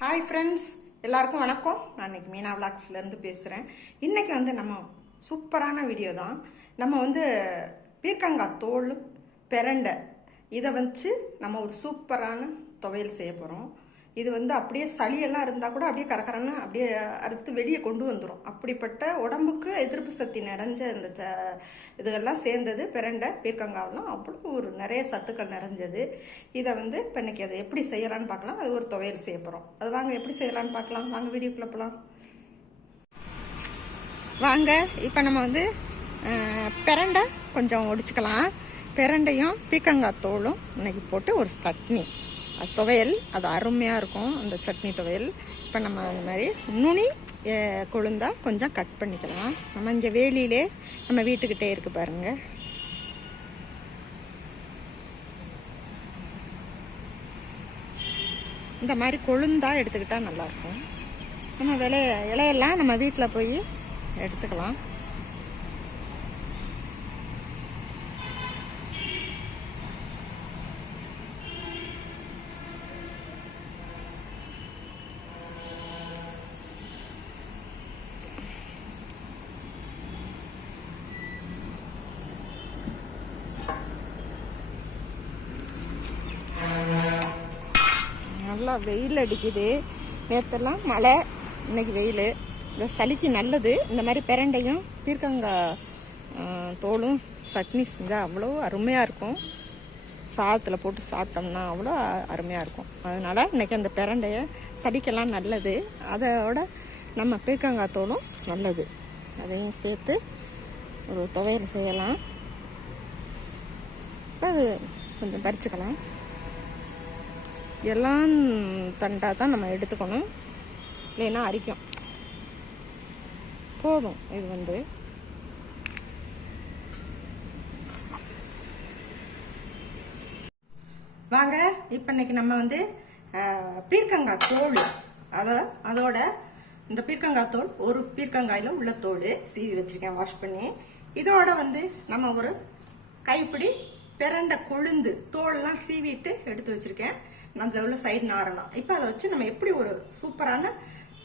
Hi friends, எல்லாருக்கும் வணக்கம். நான் இன்னைக்கு மீனா விளாக்ஸ்லேருந்து பேசுகிறேன். இன்றைக்கி வந்து நம்ம சூப்பரான வீடியோ தான். நம்ம பீர்க்கங்காய் தோல் பிரண்டை இதை வச்சு நம்ம ஒரு சூப்பரான துவையல் செய்ய போகிறோம். இது அப்படியே சளியெல்லாம் இருந்தால் கூட அப்படியே கரகரன்னு அப்படியே அறுத்து வெளியே கொண்டு வந்துடும். அப்படிப்பட்ட உடம்புக்கு எதிர்ப்பு சக்தி நிறைஞ்ச இந்த இதெல்லாம் சேர்ந்தது பிரண்டை பீர்க்கங்காவெல்லாம் அவ்வளோ ஒரு நிறைய சத்துக்கள் நிறைஞ்சது. இதை இப்போ இன்னைக்கு அதை எப்படி செய்யலான்னு பார்க்கலாம். அது ஒரு துவையல் செய்ய போகிறோம். அது வாங்க எப்படி செய்யலான்னு பார்க்கலாம். வாங்க வீடியோக்குள்ளே போகலாம். வாங்க இப்போ நம்ம பிரண்டை கொஞ்சம் ஒடிச்சுக்கலாம். பிரண்டையும் பீர்க்கங்காய் தோலும் இன்னைக்கு போட்டு ஒரு சட்னி துவையல், அது அருமையாக இருக்கும் அந்த சட்னி துவையல். இப்போ நம்ம அந்த மாதிரி நுனி கொழுந்தா கொஞ்சம் கட் பண்ணிக்கலாம். நம்ம இங்கே வேலியிலே நம்ம வீட்டுக்கிட்டே இருக்கு பாருங்க. இந்த மாதிரி கொழுந்தா எடுத்துக்கிட்டா நல்லாயிருக்கும். நம்ம இலையெல்லாம் நம்ம வீட்டில் போய் எடுத்துக்கலாம். நல்லா வெயில் அடிக்குது. நேற்றெல்லாம் மழை, இன்னைக்கு வெயில். இந்த சளிக்கு நல்லது. இந்த மாதிரி பிரண்டையும் பீர்க்கங்காய் தோலும் சட்னி செஞ்சால் அவ்வளோ அருமையாக இருக்கும். சாதத்தில் போட்டு சாப்பிட்டோம்னா அவ்வளோ அருமையாக இருக்கும். அதனால் இன்றைக்கி அந்த பிரண்டையை சளிக்கெல்லாம் நல்லது. அதோட நம்ம பீர்க்கங்காய் தோலும் நல்லது. அதையும் சேர்த்து ஒரு துவையல் செய்யலாம். இப்போ அது கொஞ்சம் பறிச்சுக்கலாம். எல்லாம் தண்டாக தான் நம்ம எடுத்துக்கணும், இல்லைன்னா அரிக்கும். போதும். இது வாங்க இப்போ இன்னைக்கு நம்ம பீர்க்கங்காய் தோல், அதோட இந்த பீர்க்கங்காய் தோல் ஒரு பீர்க்கங்காயில் உள்ள தோல் சீவி வச்சிருக்கேன், வாஷ் பண்ணி. இதோட நம்ம ஒரு கைப்பிடி பிரண்டை கொழுந்து தோல்லாம் சீவிட்டு எடுத்து வச்சிருக்கேன். நம்ம உள்ள சைடு நாரலாம். இப்போ அதை வச்சு நம்ம எப்படி ஒரு சூப்பரான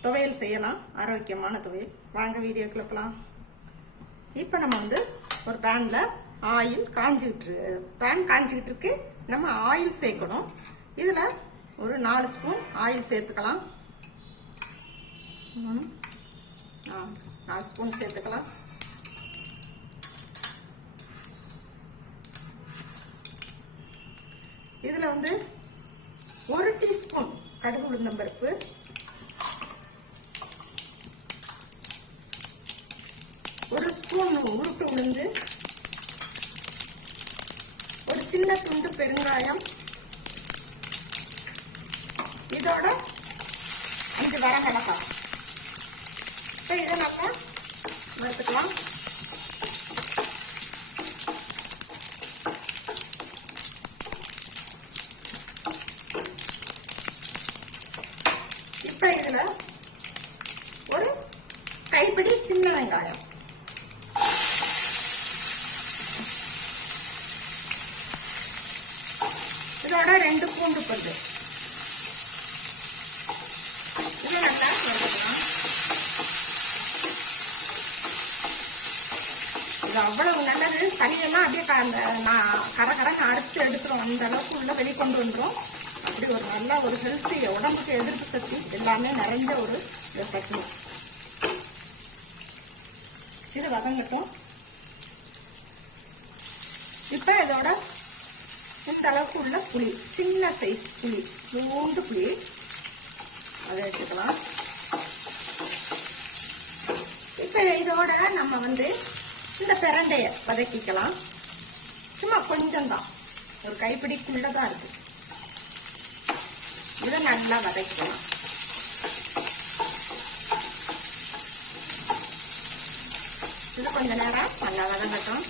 துவையல் செய்யலாம், ஆரோக்கியமான துவையல். வாங்க வீடியோக்குள்ள போகலாம். இப்போ நம்ம ஒரு பேனில் ஆயில் காஞ்சிக்கிட்டு இருக்கு. நம்ம ஆயில் சேர்க்கணும். இதில் ஒரு 4 ஸ்பூன் ஆயில் சேர்த்துக்கலாம். 4 ஸ்பூன் சேர்த்துக்கலாம். இதில் 1 டீஸ்பூன் கடுகு உளுந்தம்பருப்பு, 1 ஸ்பூன் உருட்டு உளுந்து, ஒரு சின்ன துண்டு பெருங்காயம், இதோட 5 வரமிளகாய். இப்போ இதை நம்ம வறுத்துக்கலாம். இதுல ஒரு கைப்பிடி சின்ன வெங்காயம், இதோட 2 பூண்டு பல்லு, இது நல்லா வறுத்துக்கலாம். இது அவ்வளவு நல்லது. சளியெல்லாம் அப்படியே கரகரன்னு அரைச்சு எடுத்துரும். அந்த அளவுக்கு உள்ள வெளிக்கொண்டு வந்துடும். அப்படி ஒரு நல்ல ஒரு ஹெல்த்தி, உடம்புக்கு எதிர்ப்பு சக்தி எல்லாமே நிறைஞ்ச ஒரு சட்னி. இது வதங்கட்டும். இப்ப இதோட இந்த அளவுக்கு உள்ள புளி, சின்ன சைஸ் புளி, 3 புளி, அதை எடுத்துக்கலாம். இப்ப இதோட நம்ம இந்த பிரண்டைய வதக்கிக்கலாம். சும்மா கொஞ்சம் தான், ஒரு கைப்பிடிக்குள்ளதான் இருக்கு. இதை நல்லா வதக்கலாம். இது கொஞ்ச நேரம் நல்லா வதங்கட்டும்.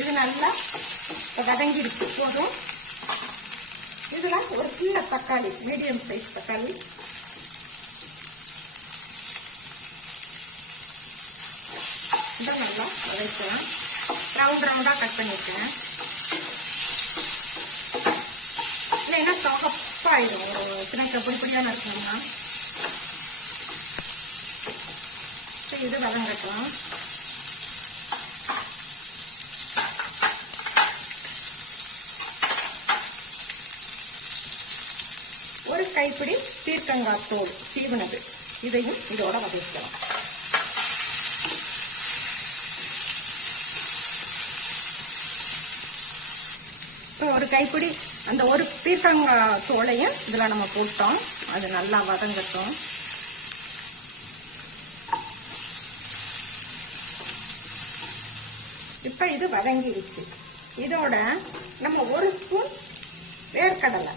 இது நல்லா வதங்கிடுச்சு. போதும். இதுல ஒரு சின்ன தக்காளி, மீடியம் சைஸ் தக்காளி, வதக்கலாம். ரவுண்டாக கட் பண்ணியிருக்கேன். இல்லைன்னா தொகப்பாயிடும். ஒரு சின்ன பொடிப்படியாக நறுக்கணும்னா இது வதங்கட்டும். ஒரு கைப்பிடி பீர்க்கங்காய் தோல் சீவனது இதையும் இதோட வதக்கலாம். ஒரு கைப்பிடி அந்த ஒரு பீர்க்கங்காய் தோலையும் இதுல நம்ம போட்டோம். அது நல்லா வதங்கட்டும். இப்ப இது வதங்கிடுச்சு. இதோட நம்ம ஒரு ஸ்பூன் வேர்க்கடலை,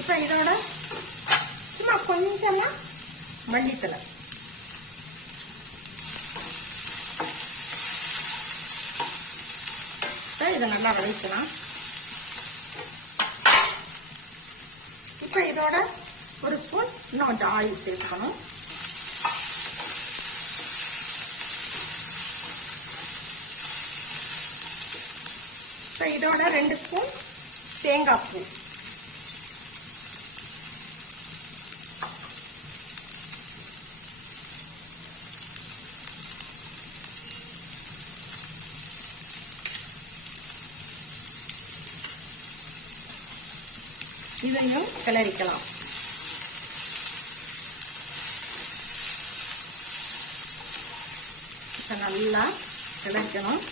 இப்ப இதோட சும்மா கொஞ்சமா மல்லித்தலை, இதை நல்லா வதக்கலாம். இப்ப இதோட ஒரு ஸ்பூன் இன்னும் கொஞ்சம் ஆயில் சேர்க்கணும். இப்ப இதோட 2 ஸ்பூன் தேங்காய் பூ, இதையும் கிளறிக்கலாம். நல்லா கிளறிக்கணும்.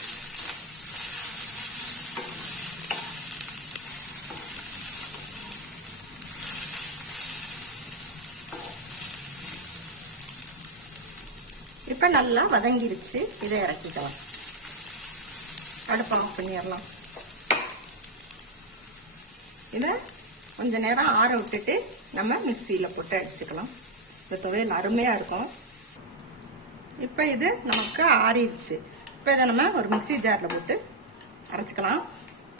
இப்ப நல்லா வதங்கிடுச்சு. இதை இறக்கிக்கலாம். அடுப்பை ஆஃப் பண்ணிடலாம். இதை கொஞ்ச நேரம் ஆற விட்டுட்டு நம்ம மிக்சியில் போட்டு அடிச்சுக்கலாம். இந்த துவையல் அருமையா இருக்கும். இப்போ இது நமக்கு ஆறிடுச்சு. இப்போ இதை நம்ம ஒரு மிக்சி ஜாரில் போட்டு அரைச்சிக்கலாம்.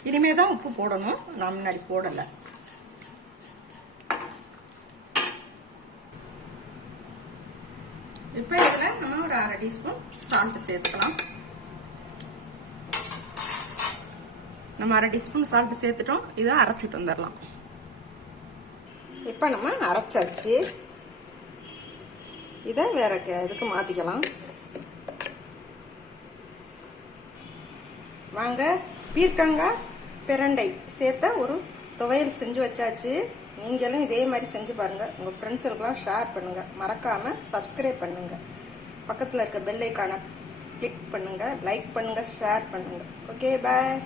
இனிமே தான் உப்பு போடணும், நான் முன்னாடி போடலை. இப்போ இதில் நம்ம ஒரு 1/2 டீஸ்பூன் சால்ட் சேர்த்துக்கலாம். நம்ம 1/2 டீஸ்பூன் சால்ட் சேர்த்துட்டோம். இதை அரைச்சிட்டு வந்துடலாம். இப்போ நம்ம அரைச்சாச்சு. இதை வேற இதுக்கு மாற்றிக்கலாம். வாங்க, பீர்க்கங்காய் பிரண்டை சேர்த்த ஒரு துவையல் செஞ்சு வச்சாச்சு. நீங்களும் இதே மாதிரி செஞ்சு பாருங்கள். உங்கள் ஃப்ரெண்ட்ஸுக்கெல்லாம் ஷேர் பண்ணுங்கள். மறக்காமல் சப்ஸ்கிரைப் பண்ணுங்கள். பக்கத்தில் இருக்க பெல் ஐக்கானை கிளிக் பண்ணுங்கள். லைக் பண்ணுங்கள், ஷேர் பண்ணுங்கள். ஓகே, பாய்.